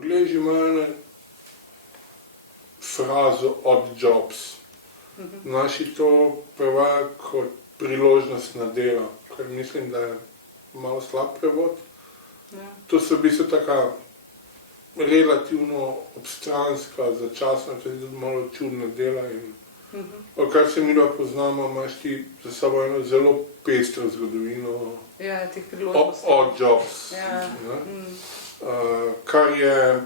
Angleži imajo frazo odd jobs. Naši to prevajajo kot priložnostna dela, kar mislim, da je malo slab prevod. To so v bistvu taka relativno obstranska, začasna, tudi malo čudna dela. Kar se mi da poznamo, imaš ti za sabo eno zelo pestro zgodovino odd jobs. Kar je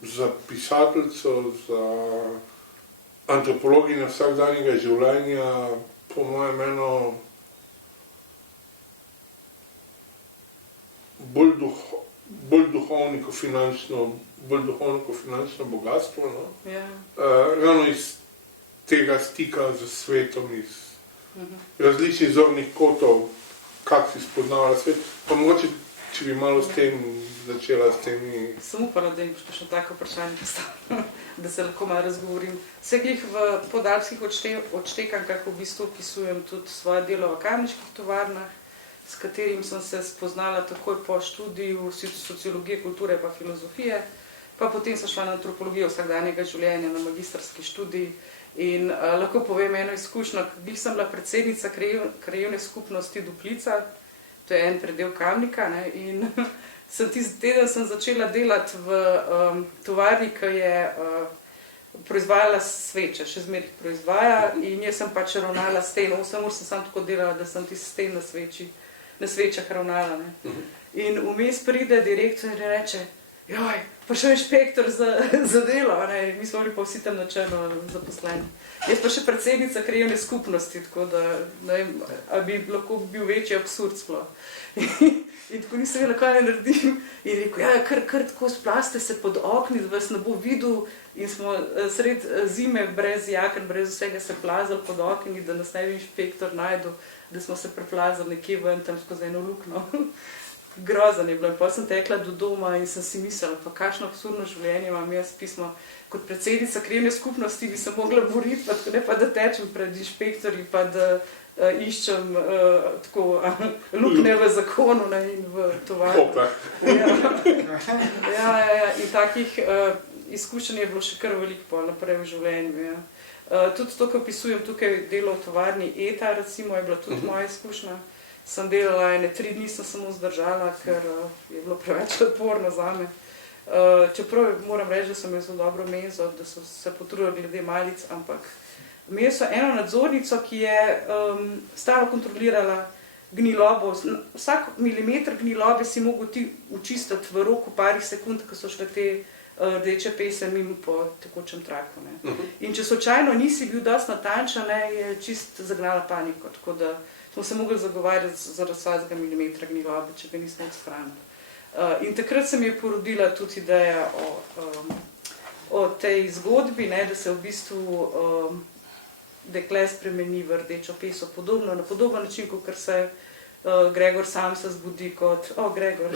za pisateljco, za antropologinjo vsakdanjega življenja, po mojem, eno bolj duhovno kot finančno bogatstvo. Ravno iz tega stika z svetom, iz različnih zornih kotov, kako si spoznavala svet. Pa mogoče, če bi malo s tem začela s temi... Sem upala, da jim boš še tako vprašanje postavila, da se lahko malo razgovorim. Vse glih v podatkih odštekankah v bistvu opisujem tudi svoje delo v kamniških tovarnah, s katerim sem se spoznala takoj po študiju sociologije, kulture pa filozofije, pa potem sem šla na antropologijo vsakdanjega življenja, na magistrski študij in lahko povem eno izkušnjo. Glih sem bila predsednica krajevne skupnosti Duplica, to je en predel Kamnika, in tisti teden sem začela delati v tovarni, ki je proizvajala sveče, še zmeraj proizvaja, in jaz sem pač ravnala sten, 8 ur sem samo tako delala, da sem tisti sten na svečah ravnala. In vmes pride direktor in reče, joj, pa še inšpektor za delo, mi smo bili pa vsi tam na črno zaposleni. Jaz pa še predsednica krajevne skupnosti, tako da ne vem, ali bi lahko bil večji absurd sploh. In tako nisem vedela, kaj ne naredim. In rekel, ja, kar tako splaste se pod okni, da vas ne bo videl. In smo sred zime brez jaken, brez vsega se plazali pod okni, da nas ne bi inšpektor najdel, da smo se preplazali nekje ven tam skozi eno luknjo. Grozen je bilo. In potem sem tekla do doma in sem si mislila, pa kakšno absurdno življenje imam jaz pismo. Kot predsednica krajevne skupnosti bi se mogla boriti, pa tako ne pa da tečem pred inšpektorji, pa da iščem luknje v zakonu in v tovarni. In takih izkušenj je bilo še kar veliko naprej v življenju. Tudi to, ko opisujem tukaj delo v tovarni ETA, recimo, je bila tudi moja izkušnja. Sem delala 3 dni, sem samo zdržala, ker je bilo preveč naporno zame. Čeprav moram reči, da sem jo zelo dobro menzo, da so se potrudili glede malic, ampak imeli so eno nadzornico, ki je stalno kontrolirala gnilobo. Vsak milimeter gnilobe si mogel ti očistiti v roku parih sekund, ko so šle te rdeče pese mimo po tekočem traku. In če slučajno nisi bil dosti natančen, je čist zagnala paniko, tako da smo se mogli zagovarjati zaradi vsakega milimetra gnilobe, če ga nismo odstranili. In takrat se mi je porodila tudi ideja o tej zgodbi, da se v bistvu dekle spremeni v rdečo peso podobno, na podoben način, kot se Gregor sam se zbudi kot, Gregor.